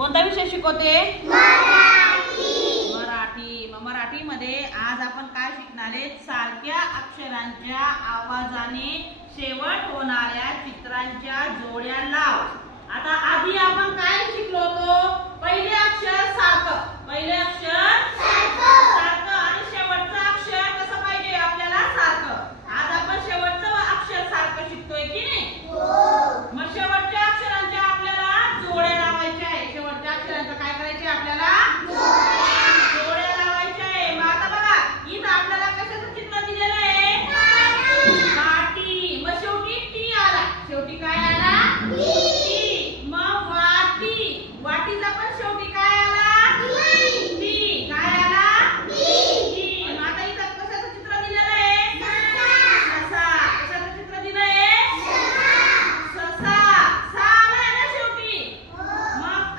कोणता विषय शिकवते? मराठी। मराठीमध्ये आज आपण काय शिकणार आहे? सारख्या अक्षरांच्या आवाजाने शेवट होणाऱ्या चित्रांच्या जोड्या लाव। आता आधी आपण काय शिकलो होतो? पहिले अक्षर सारखं, पहिले अक्षर सारखं आणि शेवटचं अक्षर कसं पाहिजे आपल्याला? सारखं। आज आपण शेवटचं अक्षर सारखं शिकतोय की नाही? मग शेवटच्या अक्षरांच्या आपल्याला जोड्या लावायच्या आहे। शेवटच्या अक्षरांचं काय करायचे आपल्याला? जोड्या लावायच्या आहे। मग आता बघा इथं आपल्याला कशाचं चिन्ह दिलेलं आहे? काठी। मग शेवटी टी आला। शेवटी काय आला? टी। मग वाटी। वाटीचा पण